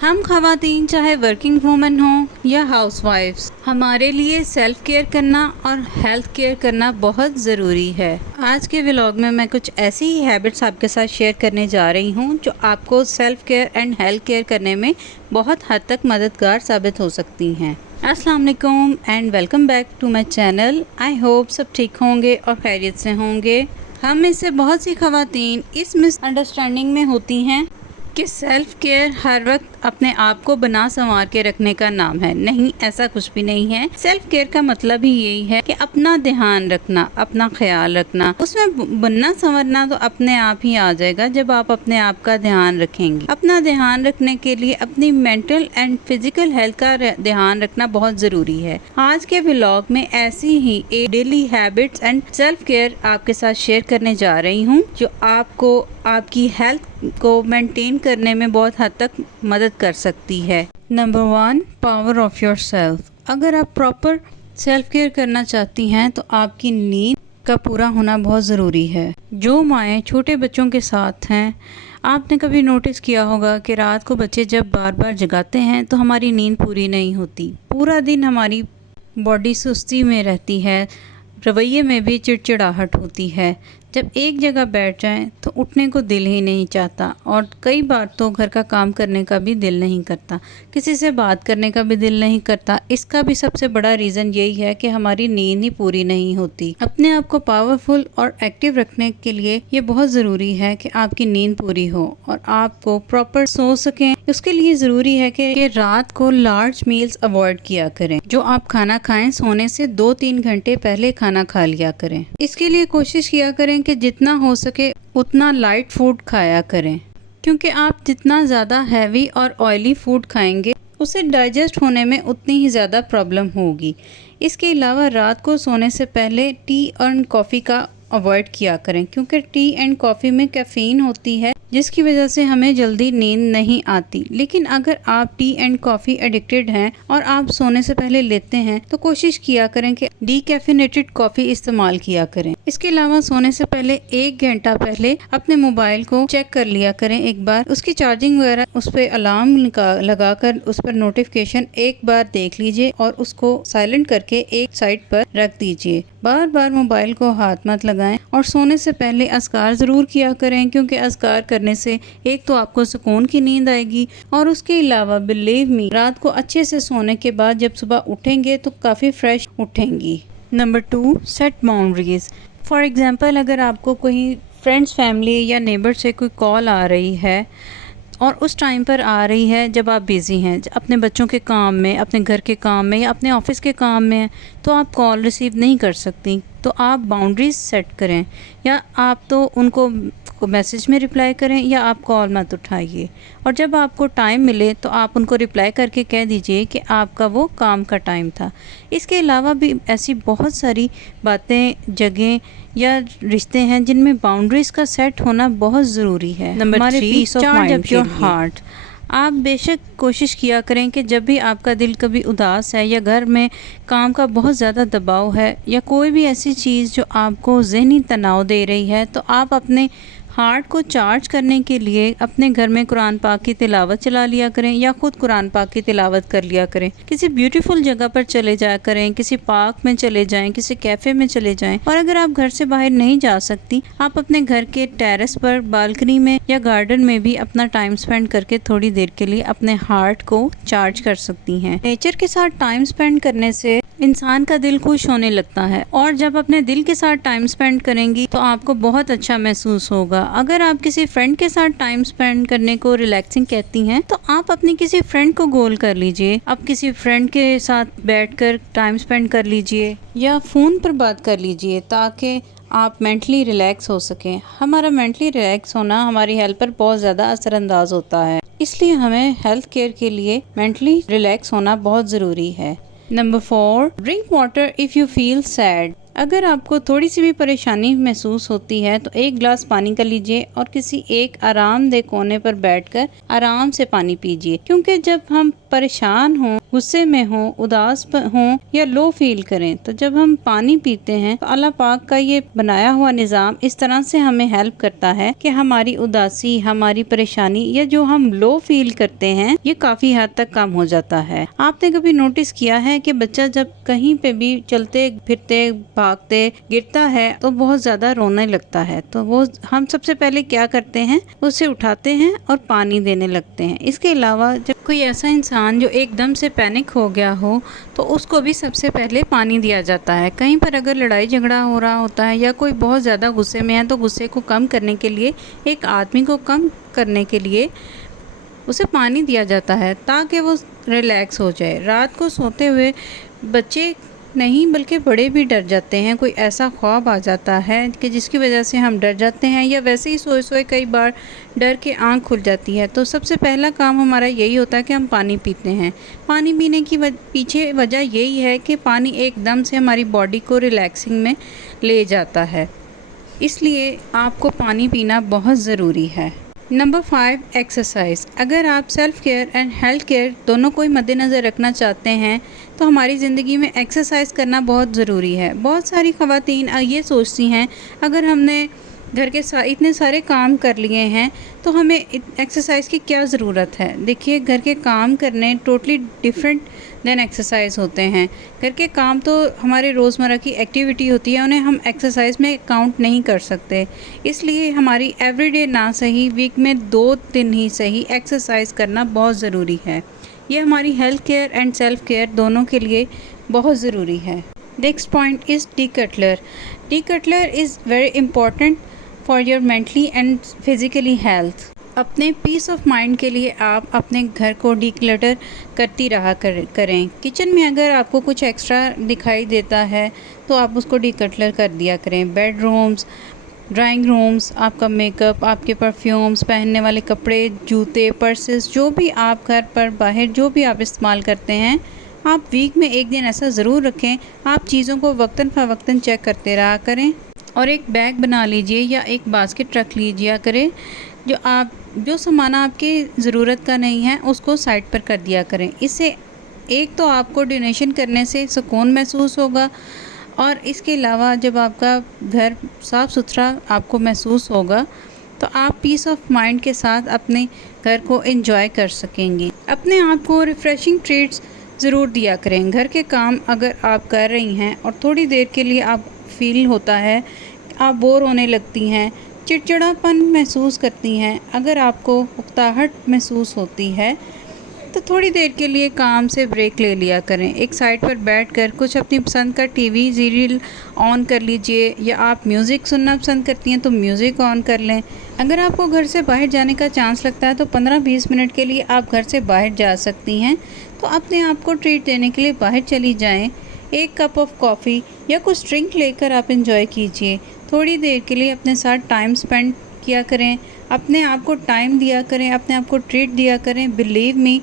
हम ख़वातीन चाहे वर्किंग वूमेन हों या हाउसवाइफ्स, हमारे लिए सेल्फ केयर करना और हेल्थ केयर करना बहुत ज़रूरी है। आज के व्लॉग में मैं कुछ ऐसी ही हैबिट्स आपके साथ शेयर करने जा रही हूँ जो आपको self care and health care करने में बहुत हद तक मददगार साबित हो सकती हैं। अस्सलाम वालेकुम and welcome back to my channel. I hope सब ठीक होंगे और खैरियत से होंगे। हम में से बहुत सी ख़वातीन इस मिसअंडरस्टैंडिंग में होती हैं कि सेल्फ केयर हर वक्त अपने आप को बना संवार के रखने का नाम है। नहीं, ऐसा कुछ भी नहीं है। सेल्फ केयर का मतलब ही यही है कि अपना ध्यान रखना, अपना ख्याल रखना। उसमें बनना संवरना तो अपने आप ही आ जाएगा जब आप अपने आप का ध्यान रखेंगे। अपना ध्यान रखने के लिए अपनी मेंटल एंड फिजिकल हेल्थ का ध्यान रखना बहुत जरूरी है। आज के व्लॉग में ऐसी ही एक daily habits and self care आपके साथ शेयर करने जा रही हूँ जो आपको आपकी हेल्थ को मेंटेन करने में बहुत हद तक मदद कर सकती है। Number 1, power of your self. अगर आप प्रॉपर सेल्फ केयर करना चाहती हैं तो आपकी नींद का पूरा होना बहुत ज़रूरी है। जो माएँ छोटे बच्चों के साथ हैं, आपने कभी नोटिस किया होगा कि रात को बच्चे जब बार बार जगाते हैं तो हमारी नींद पूरी नहीं होती। पूरा दिन हमारी बॉडी सुस्ती में रहती है, रवैये में भी चिड़चिड़ाहट होती है। जब एक जगह बैठ जाएं तो उठने को दिल ही नहीं चाहता और कई बार तो घर का काम करने का भी दिल नहीं करता, किसी से बात करने का भी दिल नहीं करता। इसका भी सबसे बड़ा रीज़न यही है कि हमारी नींद ही पूरी नहीं होती। अपने आप को पावरफुल और एक्टिव रखने के लिए ये बहुत ज़रूरी है कि आपकी नींद पूरी हो और आपको प्रॉपर सो सकें। उसके लिए ज़रूरी है कि रात को लार्ज मील्स अवॉइड किया करें। जो आप खाना खाएं सोने से 2-3 घंटे पहले खाना खा लिया करें। इसके लिए कोशिश किया करें कि जितना हो सके उतना लाइट फूड खाया करें, क्योंकि आप जितना ज़्यादा हैवी और ऑयली फूड खाएंगे उसे डाइजेस्ट होने में उतनी ही ज़्यादा प्रॉब्लम होगी। इसके अलावा रात को सोने से पहले टी और कॉफ़ी का अवॉइड किया करें, क्योंकि टी एंड कॉफ़ी में कैफ़ीन होती है जिसकी वजह से हमें जल्दी नींद नहीं आती। लेकिन अगर आप टी एंड कॉफ़ी एडिक्टेड हैं और आप सोने से पहले लेते हैं तो कोशिश किया करें कि डीकैफिनेटेड कॉफ़ी इस्तेमाल किया करें। इसके अलावा सोने से पहले 1 घंटा पहले अपने मोबाइल को चेक कर लिया करें एक बार, उसकी चार्जिंग वगैरह, उस पर अलार्म लगाकर उस पर नोटिफिकेशन एक बार देख लीजिए और उसको साइलेंट करके एक साइड पर रख दीजिए। बार बार मोबाइल को हाथ मत लगाएं और सोने से पहले अज़कार ज़रूर किया करें, क्योंकि अज़कार करने से एक तो आपको सुकून की नींद आएगी और उसके अलावा बिलीव मी, रात को अच्छे से सोने के बाद जब सुबह उठेंगे तो काफ़ी फ्रेश उठेंगी। Number 2, set boundaries. For example, अगर आपको कोई फ्रेंड्स, फैमिली या नेबर से कोई कॉल आ रही है और उस टाइम पर आ रही है जब आप बिज़ी हैं, अपने बच्चों के काम में, अपने घर के काम में या अपने ऑफिस के काम में, तो आप कॉल रिसीव नहीं कर सकती, तो आप बाउंड्रीज सेट करें। या आप तो उनको मैसेज में रिप्लाई करें या आप कॉल मत उठाइए, और जब आपको टाइम मिले तो आप उनको रिप्लाई करके कह दीजिए कि आपका वो काम का टाइम था। इसके अलावा भी ऐसी बहुत सारी बातें, जगह या रिश्ते हैं जिनमें बाउंड्रीज का सेट होना बहुत ज़रूरी है। Number 3, peace of mind your heart. आप बेशक कोशिश किया करें कि जब भी आपका दिल कभी उदास है या घर में काम का बहुत ज़्यादा दबाव है या कोई भी ऐसी चीज़ जो आपको ज़हनी तनाव दे रही है, तो आप अपने हार्ट को चार्ज करने के लिए अपने घर में कुरान पाक की तिलावत चला लिया करें या खुद कुरान पाक की तिलावत कर लिया करें। किसी ब्यूटीफुल जगह पर चले जाया करें, किसी पार्क में चले जाएं, किसी कैफ़े में चले जाएं। और अगर आप घर से बाहर नहीं जा सकती, आप अपने घर के टेरेस पर, बालकनी में या गार्डन में भी अपना टाइम स्पेंड करके थोड़ी देर के लिए अपने हार्ट को चार्ज कर सकती हैं। नेचर के साथ टाइम स्पेंड करने से इंसान का दिल खुश होने लगता है, और जब अपने दिल के साथ टाइम स्पेंड करेंगी तो आपको बहुत अच्छा महसूस होगा। अगर आप किसी फ्रेंड के साथ टाइम स्पेंड करने को रिलैक्सिंग कहती हैं, तो आप अपनी किसी फ्रेंड को गोल कर लीजिए। आप किसी फ्रेंड के साथ बैठकर टाइम स्पेंड कर लीजिए या फ़ोन पर बात कर लीजिए, ताकि आप मेंटली रिलैक्स हो सकें। हमारा मेंटली रिलैक्स होना हमारी हेल्थ पर बहुत ज़्यादा असरअंदाज होता है, इसलिए हमें हेल्थ केयर के लिए मेंटली रिलैक्स होना बहुत ज़रूरी है। Number 4, drink water if you feel sad. अगर आपको थोड़ी सी भी परेशानी महसूस होती है तो 1 गिलास पानी का लीजिए और किसी एक आरामदेह कोने पर बैठकर आराम से पानी पीजिए, क्योंकि जब हम परेशान हों गुस्से में हों, उदास हों या लो फील करें, तो जब हम पानी पीते हैं तो अल्लाह पाक का ये बनाया हुआ निज़ाम इस तरह से हमें हेल्प करता है कि हमारी उदासी, हमारी परेशानी या जो हम लो फील करते हैं ये काफ़ी हद तक कम हो जाता है। आपने कभी नोटिस किया है कि बच्चा जब कहीं पे भी चलते फिरते भागते गिरता है तो बहुत ज़्यादा रोने लगता है, तो वो हम सबसे पहले क्या करते हैं, उसे उठाते हैं और पानी देने लगते हैं। इसके अलावा जब कोई ऐसा इंसान जो एकदम से पैनिक हो गया हो तो उसको भी सबसे पहले पानी दिया जाता है। कहीं पर अगर लड़ाई झगड़ा हो रहा होता है या कोई बहुत ज़्यादा गुस्से में है तो गुस्से को कम करने के लिए, एक आदमी को कम करने के लिए उसे पानी दिया जाता है ताकि वो रिलैक्स हो जाए। रात को सोते हुए बच्चे नहीं बल्कि बड़े भी डर जाते हैं, कोई ऐसा ख्वाब आ जाता है कि जिसकी वजह से हम डर जाते हैं या वैसे ही सोए सोए कई बार डर के आँख खुल जाती है। तो सबसे पहला काम हमारा यही होता है कि हम पानी पीते हैं। पानी पीने की पीछे वजह यही है कि पानी एकदम से हमारी बॉडी को रिलैक्सिंग में ले जाता है, इसलिए आपको पानी पीना बहुत ज़रूरी है। Number 5, exercise. अगर आप self care and health care दोनों को मद्देनज़र रखना चाहते हैं तो हमारी ज़िंदगी में एक्सरसाइज करना बहुत ज़रूरी है। बहुत सारी ख़वातीन ये सोचती हैं अगर हमने घर के इतने सारे काम कर लिए हैं तो हमें एक्सरसाइज की क्या ज़रूरत है। देखिए, घर के काम करने टोटली डिफरेंट देन एक्सरसाइज होते हैं। घर के काम तो हमारे रोज़मर्रा की एक्टिविटी होती है, उन्हें हम एक्सरसाइज में काउंट नहीं कर सकते। इसलिए हमारी एवरीडे ना सही, वीक में 2 दिन ही सही एक्सरसाइज करना बहुत ज़रूरी है। ये हमारी health care and self care दोनों के लिए बहुत ज़रूरी है। Next point is declutter. Declutter is very important for your mentally and physically health. अपने पीस ऑफ माइंड के लिए आप अपने घर को डीक्लटर करती रहा करें। किचन में अगर आपको कुछ एक्स्ट्रा दिखाई देता है तो आप उसको डीकटलर कर दिया करें। बेडरूम्स, ड्राइंग रूम्स, आपका मेकअप, आपके परफ्यूम्स, पहनने वाले कपड़े, जूते, पर्सेस, जो भी आप घर पर बाहर जो भी आप इस्तेमाल करते हैं, आप वीक में एक दिन ऐसा ज़रूर रखें, आप चीज़ों को वक्तन फ़वक्तन चेक करते रहा करें और एक बैग बना लीजिए या एक बास्केट रख लीजिए करें। जो सामान आपके ज़रूरत का नहीं है उसको साइड पर कर दिया करें। इससे एक तो आपको डोनेशन करने से सुकून महसूस होगा और इसके अलावा जब आपका घर साफ़ सुथरा आपको महसूस होगा तो आप पीस ऑफ माइंड के साथ अपने घर को एंजॉय कर सकेंगे। अपने आप को रिफ़्रेशिंग ट्रीट्स ज़रूर दिया करें। घर के काम अगर आप कर रही हैं और थोड़ी देर के लिए आप फील होता है, आप बोर होने लगती हैं, चिड़चिड़ापन महसूस करती हैं, अगर आपको उकताहट महसूस होती है तो थोड़ी देर के लिए काम से ब्रेक ले लिया करें। एक साइड पर बैठकर कुछ अपनी पसंद का टीवी सीरियल ऑन कर लीजिए या आप म्यूज़िक सुनना पसंद करती हैं तो म्यूज़िक ऑन कर लें। अगर आपको घर से बाहर जाने का चांस लगता है तो 15-20 मिनट के लिए आप घर से बाहर जा सकती हैं, तो अपने आप को ट्रीट देने के लिए बाहर चली जाएं। एक कप ऑफ कॉफ़ी या कुछ ड्रिंक लेकर आप एंजॉय कीजिए। थोड़ी देर के लिए अपने साथ टाइम स्पेंड किया करें, अपने आप को टाइम दिया करें, अपने आप को ट्रीट दिया करें। बिलीव मी,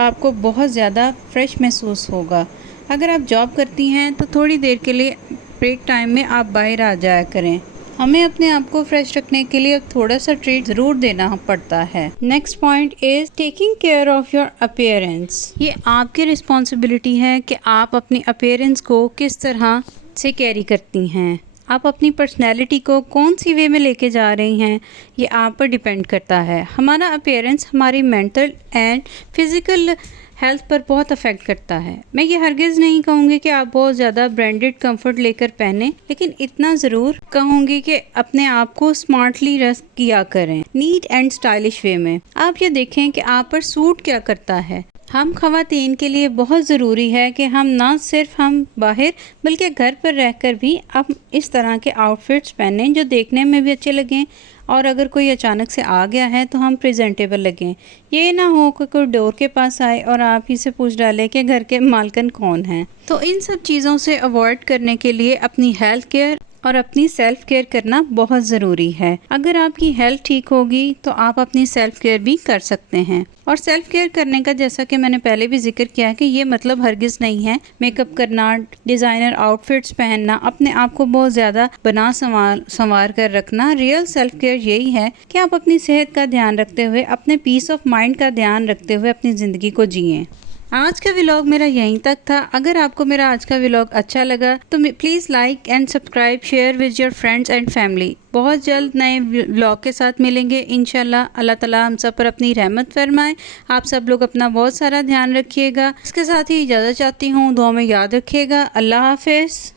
आपको बहुत ज़्यादा फ्रेश महसूस होगा। अगर आप जॉब करती हैं तो थोड़ी देर के लिए ब्रेक टाइम में आप बाहर आ जाया करें। हमें अपने आप को फ्रेश रखने के लिए थोड़ा सा ट्रीट ज़रूर देना पड़ता है। Next point is taking care of your appearance. ये आपकी रिस्पॉन्सिबिलिटी है कि आप अपनी अपीयरेंस को किस तरह से कैरी करती हैं। आप अपनी पर्सनैलिटी को कौन सी वे में लेके जा रही हैं, ये आप पर डिपेंड करता है। हमारा अपीयरेंस हमारी मेंटल एंड फिज़िकल हेल्थ पर बहुत अफेक्ट करता है। मैं ये हरगिज़ नहीं कहूँगी कि आप बहुत ज़्यादा ब्रांडेड कंफर्ट लेकर पहने, लेकिन इतना ज़रूर कहूँगी कि अपने आप को स्मार्टली रख किया करें, नीट एंड स्टाइलिश वे में। आप ये देखें कि आप पर सूट क्या करता है। हम ख़वातीन के लिए बहुत ज़रूरी है कि हम ना सिर्फ हम बाहर बल्कि घर पर रहकर भी हम इस तरह के आउटफिट्स पहनें जो देखने में भी अच्छे लगें और अगर कोई अचानक से आ गया है तो हम प्रेजेंटेबल लगें। ये ना हो कि कोई डोर के पास आए और आप ही से पूछ डालें कि घर के मालकिन कौन हैं। तो इन सब चीज़ों से अवॉइड करने के लिए अपनी हेल्थ केयर और अपनी सेल्फ केयर करना बहुत ज़रूरी है। अगर आपकी हेल्थ ठीक होगी तो आप अपनी सेल्फ केयर भी कर सकते हैं। और सेल्फ केयर करने का, जैसा कि मैंने पहले भी जिक्र किया कि ये मतलब हरगिज़ नहीं है मेकअप करना, डिज़ाइनर आउटफिट्स पहनना, अपने आप को बहुत ज़्यादा बना संवार कर रखना। रियल सेल्फ केयर यही है कि आप अपनी सेहत का ध्यान रखते हुए, अपने पीस ऑफ माइंड का ध्यान रखते हुए अपनी ज़िंदगी को जिएं। आज का व्लॉग मेरा यहीं तक था। अगर आपको मेरा आज का व्लॉग अच्छा लगा तो please like and subscribe, share with your friends and family. बहुत जल्द नए व्लॉग के साथ मिलेंगे इंशाल्लाह। अल्लाह ताला हम सब पर अपनी रहमत फरमाए। आप सब लोग अपना बहुत सारा ध्यान रखिएगा। इसके साथ ही इजाज़त चाहती हूँ, दुआ में याद रखिएगा। अल्लाह हाफिज़।